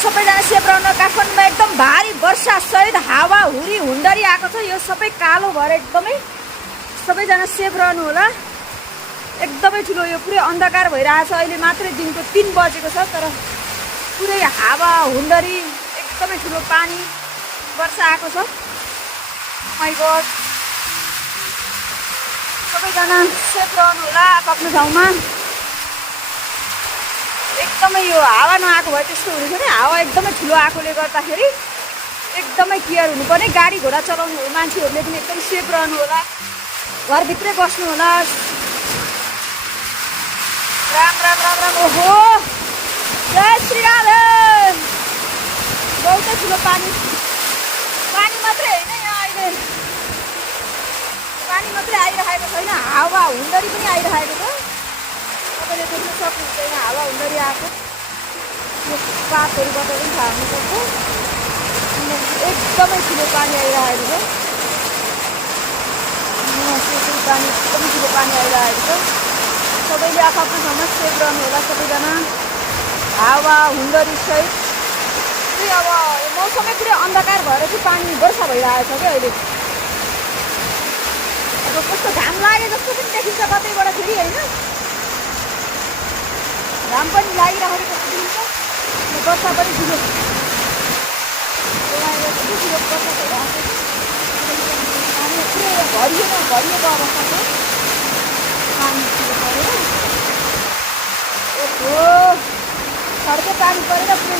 सबैजना सेफ रहनु। काठमाडौँमा एकदम भारी वर्षा सहित हावा हुरी हुन्डरी आएको छ। यो सबै कालो भएर एकदमै सबैजना सेफ रहनु होला। एकदमै ठुलो यो पुरै अन्धकार भइरहेछ। अहिले मात्रै दिनको 3 बजेको छ तर पुरै हावा हुन्डरी एकदमै ठुलो पानी वर्षा आएको छ। माइ गॉड, सबैजना सेफ रहनु होला आफ्नो ठाउँमा। एकदमै यो हावा नआएको भए त्यस्तो हुने थियो नि। हावा एकदमै ठुलो आएकोले गर्दाखेरि एकदमै केयर हुनुपर्ने। गाडी घोडा चलाउनु मान्छेहरूले पनि एकदम सेफ रहनु होला। घरभित्रै बस्नु होला। राम राम राम राम। ओहो, जय श्री राम। बहुतै ठुलो पानी मात्रै होइन, यहाँ अहिले पानी मात्रै आइरहेको छैन, हावा हुन्डरी पनि आइरहेको छ। तपाईँले देख्न सक्नुहुन्छ यहाँ हावा हुन्डरी आएको। यो पातहरूबाट पनि थाहा हुनुपर्छ। एकदमै ठुलो पानी आइरहेको छ। पानी एकदमै ठुलो पानी आइरहेको छ। सबैले आफ्नो ठाउँमा सेफ रहनु होला। सबैजना हावा हुन्डरी सहित पुरै अब मौसमै पुरै अन्धकार भएर चाहिँ पानी वर्षा भइरहेको छ क्या अहिले। अब कस्तो घाम लागे जस्तो पनि देखिन्छ कतैबाट फेरि होइन। घाम पनि लागिरहेको जस्तो देखिन्छ। वर्षा पनि ठुलो ठुलो वर्षा भइरहेको छ। पानी पुरै भरिएको अवस्था छ। पानी ठुलो परेर ओहो, सडकै पानी परेर पुरै